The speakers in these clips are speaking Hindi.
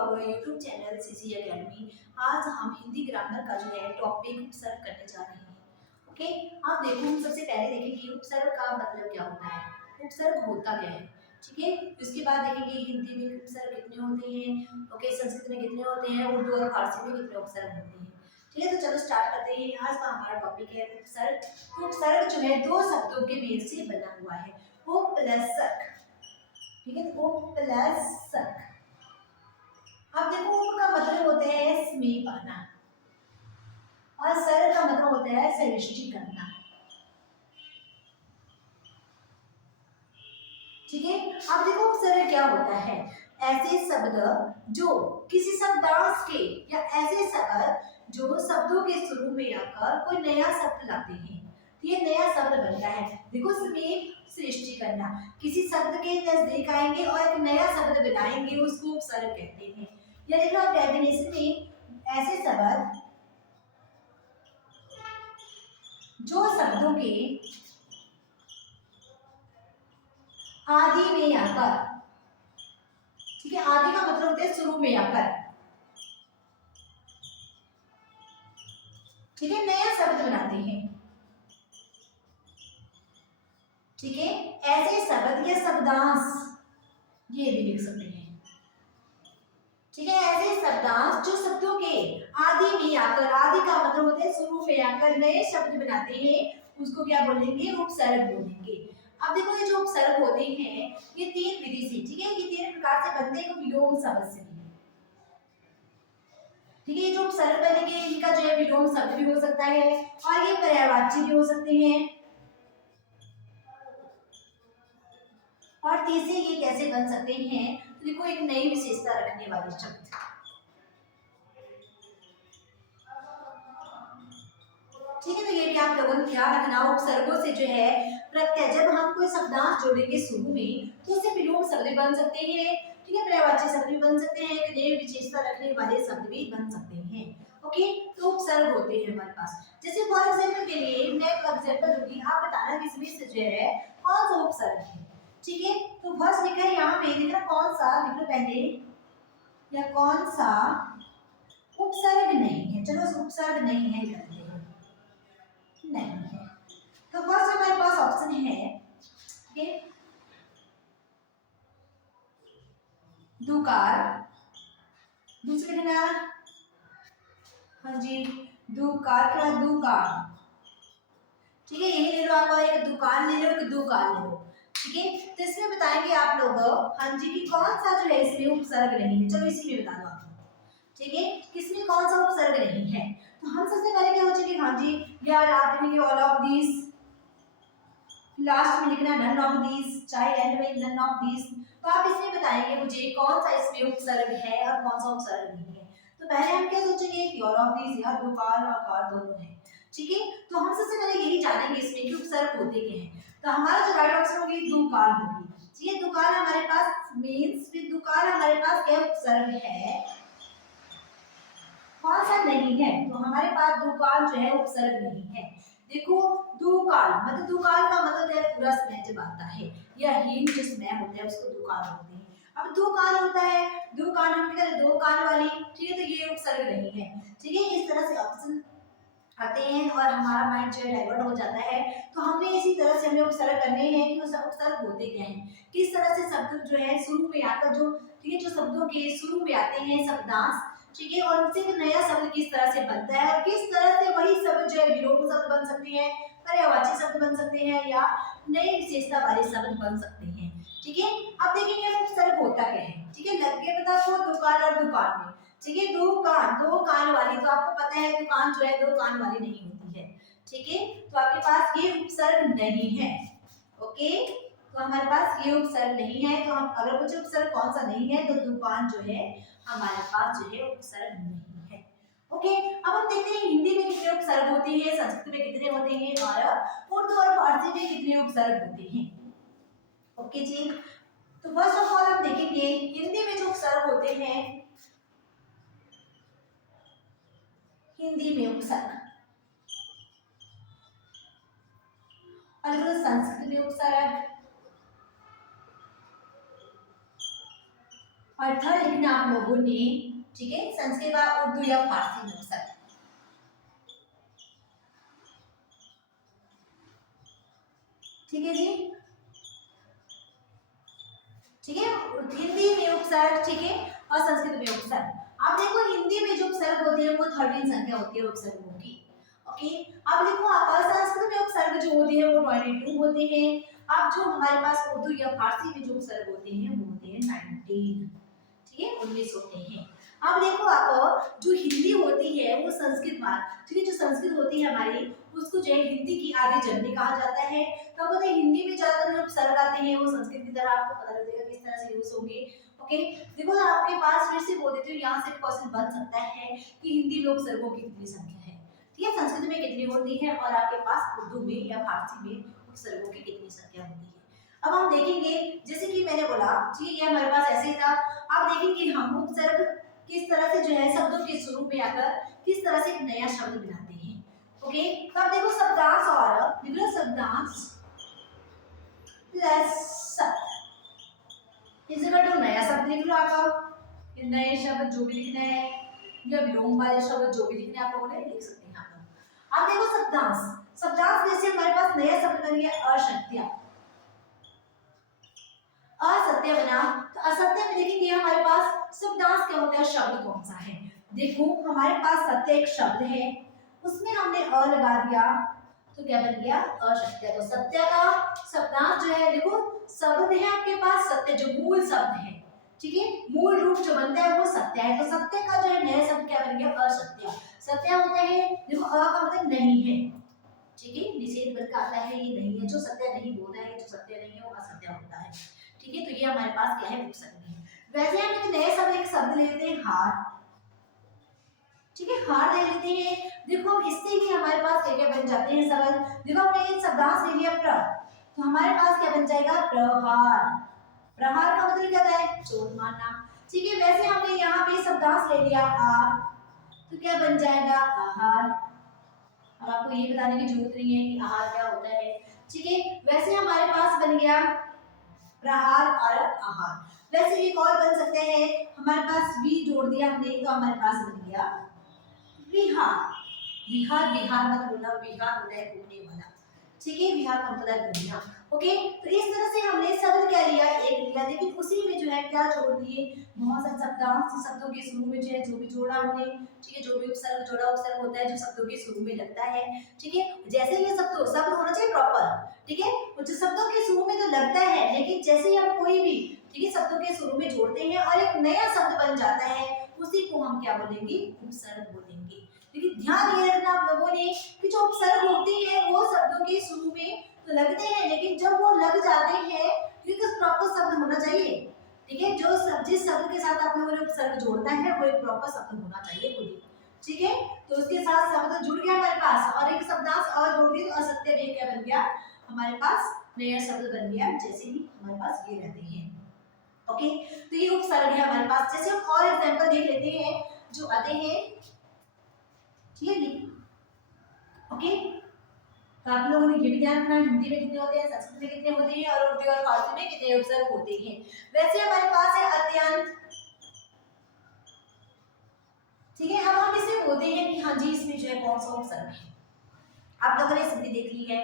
Our YouTube channel CC academy. आज हम हिंदी ग्रामर का जो है टॉपिक उपसर्ग करने जा रहे हैं। ओके, आप देखो, हम सबसे पहले देखेंगे उपसर्ग का मतलब क्या होता है, उपसर्ग होता क्या है। ठीक है, उसके बाद देखेंगे हिंदी में उपसर्ग कितने होते हैं, ओके, संस्कृत में कितने होते हैं, उर्दू और फारसी में कितने उपसर्ग होते हैं। ठीक है, तो चलो स्टार्ट करते हैं। आज का हमारा टॉपिक है उपसर्ग। उपसर्ग जो है दो शब्दों के मेल से बना हुआ है, उप प्लस सर्ग। ठीक है, उप प्लस सर्ग। अब देखो, उप का मतलब होता है समीप आना और सर्ग का मतलब होता है सृष्टि करना। ठीक है, अब देखो उपसर्ग क्या होता है, ऐसे शब्द जो किसी शब्दांश के या ऐसे शब्द जो शब्दों के शुरू में आकर कोई नया शब्द लाते हैं, ये नया शब्द बनता है। देखो, समीप सृष्टि करना, किसी शब्द के नजदीक आएंगे और एक नया शब्द बनाएंगे, उसको उपसर्ग कहते हैं। या देखो आप डेफिनेशन में, ऐसे शब्द जो शब्दों के आदि में आकर, ठीक है, आदि का मतलब होता है शुरू में आकर, ठीक है, नया शब्द बनाते हैं। ठीक है, ऐसे शब्द या शब्दांश, ये भी लिख सकते हैं। ठीक है, ऐसे शब्दांश जो शब्दों के आदि में आकर, आदि का मतलब होता है शुरू में आकर नए शब्द बनाते हैं, उसको क्या बोलेंगे, उपसर्ग बोलेंगे। अब देखो, ये जो उपसर्ग होते हैं ये तीन विधि से, ठीक है, ये तीन प्रकार से बनते हैं, विलोम शब्द से। ठीक है, ये जो उपसर्ग बनेंगे इनका जो है विलोम शब्द भी हो सकता है और ये पर्यायवाची भी हो सकते हैं। और तीसरे ये कैसे बन सकते हैं, तो देखो, एक नई विशेषता रखने वाले शब्द। ठीक है, तो ये भी आप लोगों ने ध्यान रखना, उपसर्गों से जो है प्रत्यय, जब हम कोई शब्दांश जोड़ेंगे शुरू में तो उससे विलोम शब्द बन सकते हैं। ठीक है, पर्यायवाची शब्द भी बन सकते हैं, एक नई विशेषता रखने वाले शब्द भी बन सकते हैं। ओके, तो उपसर्ग होते हैं हमारे पास। जैसे फॉर एग्जांपल के लिए मैं एक एग्जांपल दूंगी, आप बताना कि इसमें से जो है कौन सा उपसर्ग है। ठीक है, तो फर्स्ट लिखा है यहाँ पे, लिखना कौन सा, लिख लो पहले, या कौन सा उपसर्ग नहीं है। चलो, उपसर्ग नहीं है लिखते हैं, नहीं है। तो फर्स्ट हमारे पास ऑप्शन है, ठीक है, दुकार। दूसरे लिखना, हाँ जी, दुकार, क्या दुकार। ठीक है, यही ले लो, आप एक दुकान ले लो, एक दुकान ले लो। ठीक है, तो इसमें बताएंगे आप लोग, हाँ जी, कि कौन सा जो है इसमें उपसर्ग नहीं है। चलो इसी में बता दो आप। ठीक है, किसमें कौन सा उपसर्ग नहीं है, तो हम सबसे पहले क्या हो चुके, हाँ जी, यार आदमी ऑल ऑफ दिस, लास्ट में लिखना नन ऑफ दिस, चाहे एंड में नन ऑफ दिस। तो आप इसमें बताएंगे मुझे कौन सा इसमें उपसर्ग है और कौन सा उपसर्ग नहीं है। तो पहले हम क्या सोचेंगे कि ऑल ऑफ दिस या दुकान और कार दोनों है। ठीक है, तो हम सबसे पहले यही जानेंगे इसमें कि उपसर्ग होते क्या हैं। तो हमारा जो राइट ऑप्शन होगी दुकान होगी। ठीक है, दुकान हमारे पास मींस, फिर दुकान हमारे पास क्या उपसर्ग है, कौन सा नहीं है, तो हमारे पास दुकान जो है उपसर्ग नहीं है। देखो, दुकान मतलब, दुकान का मतलब है पूरा स्मेह जब आता है, या हीन जो स्मेह होता है उसको दुकान होते हैं। अब दुकान होता है, दुकान हम क्या करें, दुकान वाली। ठीक है, तो ये उपसर्ग नहीं है। ठीक है, इस तरह से ऑप्शन आते हैं और हमारा माइंड जो है डाइवर्ट हो जाता है। तो हमने इसी तरह से हमें उपसर्ग करने हैं कि उस उपसर्ग होते क्या हैं, किस तरह से शब्द जो है शुरू में आकर जो, ठीक है, जो शब्दों के शुरू में आते हैं शब्दांश, ठीक है, और उनसे नया शब्द किस तरह से बनता है और किस तरह से वही शब्द जो है विलोम शब्द बन सकते हैं, पर्यायवाची शब्द बन सकते हैं, या नई विशेषता वाले शब्द बन सकते हैं। ठीक है, अब देखेंगे उपसर्ग होता क्या है। ठीक है, लग गया पता आपको, दुकान और दुकान में। ठीक है, दुकान, दो कान वाली, तो आपको पता है दुकान जो है दो कान वाली नहीं होती है। ठीक है, तो आपके पास ये उपसर्ग नहीं है। ओके, तो हमारे पास ये उपसर्ग नहीं है। तो हम अगर कुछ उपसर्ग कौन सा नहीं है, तो दुकान जो है हमारे पास जो है उपसर्ग नहीं है। ओके, अब हम देखते हैं हिंदी में कितने उपसर्ग होते हैं, संस्कृत में कितने होते हैं और उर्दू और फारसी में कितने उपसर्ग होते हैं। ओके जी, तो फर्स्ट ऑफ ऑल हम देखेंगे हिंदी में जो उपसर्ग होते हैं, हिंदी में उपसर्ग, और संस्कृत में उपसर्ग और थर्ड लिखना आप लोगों ने, ठीक है, संस्कृत या उर्दू या फारसी में उपसर्ग। ठीक है जी, ठीक है, हिंदी में उपसर्ग, ठीक है, और संस्कृत में उपसर्ग। अब देखो हिंदी में जो उपसर्ग होती है वो 13 संख्या होती है उपसर्गों की। ओके, अब देखो आप संस्कृत में उपसर्ग जो होते हैं वो 22 होते हैं। अब जो हमारे पास उर्दू या फारसी में जो उपसर्ग होते हैं वो होते हैं 19, ठीक है, 19 होते हैं। अब देखो आप जो हिंदी होती है वो संस्कृत में, ठीक है, जो संस्कृत होती है हमारी उसको जो है हिंदी की आधी जननी कहा जाता है। तो पता है हिंदी में ज्यादातर जो उपसर्ग आते हैं वो संस्कृत की तरह आपको पता लग जाएगा किस तरह से यूज होंगे। ओके, देखो आपके पास फिर से बोल देती हूँ, यहाँ से क्वेश्चन बन सकता है कि हिंदी में उपसर्गों की कितनी संख्या है, ठीक है, संस्कृत में कितनी होती है और आपके पास उर्दू में या फारसी में उपसर्गों की कितनी संख्या होती है। अब हम देखेंगे, जैसे कि मैंने बोला, ठीक है, ये हमारे पास ऐसे ही था। अब देखेंगे हम उपसर्ग किस तरह से जो है शब्दों के शुरू में आकर किस तरह से एक नया शब्द बनाते हैं। ओके, तब देखो शब्दांश और देखो शब्दांश प्लस शब्द इस जगह तो नया शब्द लिख लो आप, नए शब्द जो भी लिखना है या विलोम वाले शब्द जो भी लिखने आप लोगों ने लिख सकते हैं आप लोग। अब देखो शब्दांश, शब्दांश जैसे हमारे पास नया शब्द बन गया असत्य, असत्य बना, तो असत्य में देखेंगे हमारे पास शब्दांश क्या होता है, शब्द कौन सा है। देखो हमारे पास सत्य एक शब्द है, उसमें हमने अ लगा दिया तो क्या बन गया असत्य। तो सत्य का शब्दांश जो है, देखो शब्द है आपके पास सत्य जो मूल शब्द है, ठीक है, मूल रूप जो बनता है वो सत्य है। तो सत्य का जो है नया शब्द क्या बन गया असत्य। सत्य होता है, देखो अ का मतलब नहीं है, ठीक है, निषेध बन का आता है, ये नहीं है, जो सत्य नहीं बोलता है, जो सत्य नहीं है वो असत्य होता है, ठीक है। तो ये हमारे पास क्या है उपसर्ग है। वैसे हम एक नए शब्द एक शब्द लेते हैं हार, ठीक है, हार ले लेते हैं। देखो इससे भी हमारे पास क्या क्या बन जाते हैं शब्द। देखो हमने ये शब्दांश ले लिया प्र, तो हमारे पास क्या बन जाएगा प्रहार। प्रहार का मतलब क्या है चोट मारना, ठीक है। वैसे हमने यहाँ पे शब्दांश ले लिया आ, तो क्या बन जाएगा आहार। अब आपको ये बताने की जरूरत नहीं है कि आहार क्या होता है, ठीक है। वैसे हमारे पास बन गया प्रहार और आहार। वैसे एक और बन सकते हैं, हमारे पास भी जोड़ दिया हमने तो हमारे पास बन गया विहार। विहार, विहार मत बोलना, विहार होता है घूमने वाला, ठीक है, विहार का मतलब है घूमना। ओके, तो इस तरह से हमने शब्द क्या लिया एक लिया, लेकिन उसी में जो है क्या जोड़ दिए बहुत सारे शब्दांश, शब्दों के शुरू में जो है जो भी जोड़ा हमने, ठीक है, जो भी उपसर्ग जोड़ा उपसर्ग होता है जो शब्दों के शुरू में लगता है, ठीक है। जैसे ये शब्द होना चाहिए प्रॉपर, ठीक है, जो शब्दों के शुरू में तो लगता है, लेकिन जैसे ही हम कोई भी, ठीक है, शब्दों के शुरू में जोड़ते हैं और एक नया शब्द बन जाता है, उसी को हम क्या बोलेंगे उपसर्ग बोलेंगे। लेकिन ध्यान ये रखना आप लोगों ने कि जो उपसर्ग होते हैं वो शब्दों के शुरू में तो लगते हैं, लेकिन जब वो लग जाते हैं क्योंकि प्रॉपर शब्द होना चाहिए, ठीक है, जो जिस शब्द के साथ आप लोगों ने उपसर्ग जोड़ना है वो एक प्रॉपर शब्द होना चाहिए खुद ही, ठीक है। तो उसके साथ शब्द जुड़ गया हमारे पास और एक शब्दांश और जोड़ दिए तो असत्य भी क्या बन गया हमारे पास नया शब्द बन गया, जैसे ही हमारे पास ये रहते हैं। ओके, तो ये उपसर्ग है हमारे पास। जैसे हम और एग्जांपल देख लेते हैं जो आते हैं, ठीक है। ओके, तो आप लोगों ने ये भी ध्यान रखना हिंदी में कितने होते हैं, संस्कृत में कितने होते हैं और उर्दू और फारसी में कितने उपसर्ग होते हैं। वैसे हमारे पास है अत्यंत, ठीक है। अब हम इसे बोलते हैं कि हाँ जी इसमें जो है कौन सा उपसर्ग है। आप लोगों ने संधि देख ली है,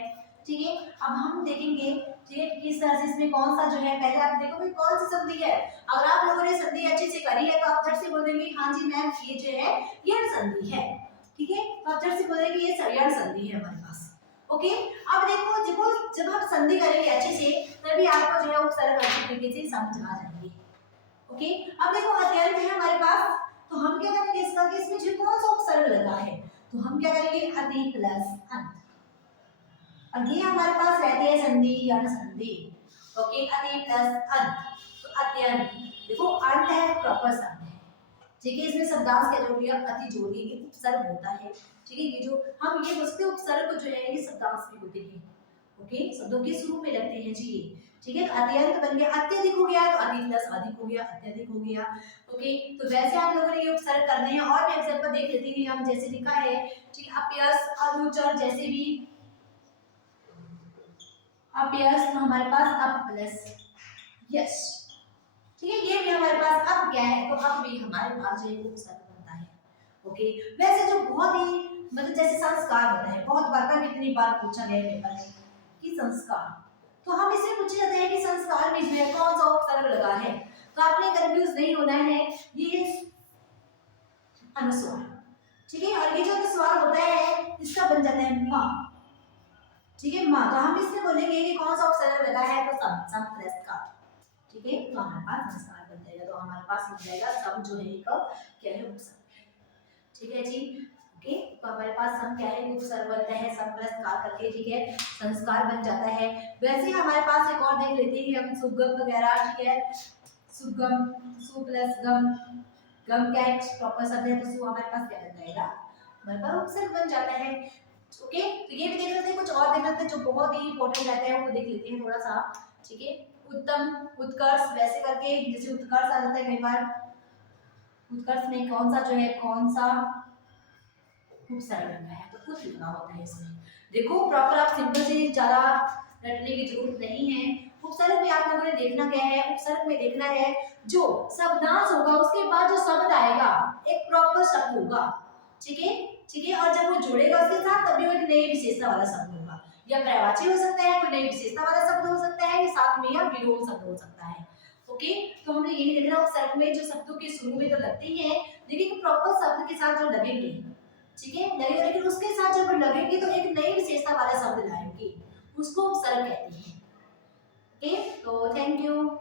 ठीक है। अब हम देखेंगे, ठीक है, किस तरह से इसमें कौन सा जो है, पहले आप देखो भाई कौन सी संधि है। अगर आप लोगों ने संधि अच्छे से करी है तो आप झट से बोलेंगे हाँ जी मैम ये जो है यण संधि है, ठीक है, तो आप झट से बोलेंगे ये यण संधि है हमारे पास। ओके, अब देखो देखो जब हम संधि करेंगे अच्छे से तभी आपको जो है उपसर्ग अच्छे तरीके से समझ आ जाएंगे। ओके, अब देखो अत्यंत है हमारे पास, तो हम क्या करेंगे इसका कि इसमें जो कौन सा उपसर्ग लगा है, तो हम क्या करेंगे अति प्लस अंत, और ये हमारे पास रहती है संधि यण संधि। ओके, अति प्लस अंत, तो अत्यंत, देखो अंत है प्रॉपर शब्द है, ठीक है, इसमें शब्दांश क्या जोड़ दिया अति जोड़ दिया, ये उपसर्ग होता है, ठीक है। ये जो हम ये बसते उपसर्ग जो है ये शब्दांश भी होते हैं, ओके, शब्दों के शुरू में लगते हैं जी, ठीक है। अत्यंत बन गया, अत्यधिक हो गया तो अति प्लस अधिक हो गया, अत्यधिक हो गया। ओके, तो वैसे आप लोगों ने ये उपसर्ग करने हैं और भी एग्जांपल देख लेते हैं हम, जैसे लिखा है, ठीक है, अपयस अनुचर जैसे भी अपयस तो हमारे पास अप प्लस यस, ठीक है, ये भी हमारे पास अब क्या है, तो अब भी हमारे पास जो है उपसर्ग बनता है। ओके, वैसे जो बहुत ही मतलब जैसे संस्कार होता है, बहुत बार का कितनी बार पूछा गया पेपर में कि संस्कार, तो हम इससे पूछे जाते हैं कि संस्कार में जो है कौन सा उपसर्ग लगा है, तो आपने कंफ्यूज नहीं होना है, ये अनुस्वार। ठीक है, और ये जो अनुस्वार होता है इसका बन जाता है माँ। ठीक है, माँ, तो हम इसमें बोलेंगे कि कौन सा उपसर्ग लगा है, तो सम प्लस का। ठीक है, तो हमारे पास संस्कार बन जाएगा, तो हमारे पास बन जाएगा सम जो है एक क्या है उपसर्ग। ठीक है जी, ओके, तो हमारे पास सम क्या है उपसर्ग बनता है, सम प्लस कार करके, ठीक है, संस्कार बन जाता है। वैसे ही हमारे पास एक और देख लेते हैं हम सुगम वगैरह, ठीक है, सुगम, सु प्लस गम, गम क्या है प्रॉपर शब्द है, तो सु हमारे पास क्या बन जाएगा, हमारे पास उपसर्ग बन जाता है। ओके, तो ये भी देख लेते हैं, कुछ और देख लेते हैं जो बहुत ही इंपॉर्टेंट रहता है, वो देख लेते हैं थोड़ा सा। ठीक है, उत्तम, उत्कर्ष, वैसे करके जैसे उत्कर्ष आ जाता है कई बार, उत्कर्ष में कौन सा जो है, कौन सा उपसर्ग लगा है, तो कुछ लिखना होता है इसमें। देखो प्रॉपर आप सिंपल से ज्यादा रटने की जरूरत नहीं है। उपसर्ग में आप लोगों ने देखना क्या है, उपसर्ग में देखना है जो शब्दांश होगा उसके बाद जो शब्द आएगा एक प्रॉपर शब्द होगा। ठीक है, ठीक है, और जब वो जुड़ेगा उसके साथ तब भी वो एक नई विशेषता वाला शब्द होगा, या पर्यायवाची हो सकता है, कोई नई विशेषता वाला शब्द हो सकता है, या साथ में या विलोम शब्द हो सकता है। ओके, तो हमने यही देखना उपसर्ग में जो शब्दों के शुरू में तो लगते ही है, लेकिन प्रॉपर शब्द के साथ जो लगेंगे, ठीक है, लगेगा, लेकिन उसके साथ जब लगेंगे तो एक नई विशेषता वाला शब्द लाएंगे, उसको उपसर्ग कहते हैं। ओके, तो थैंक यू।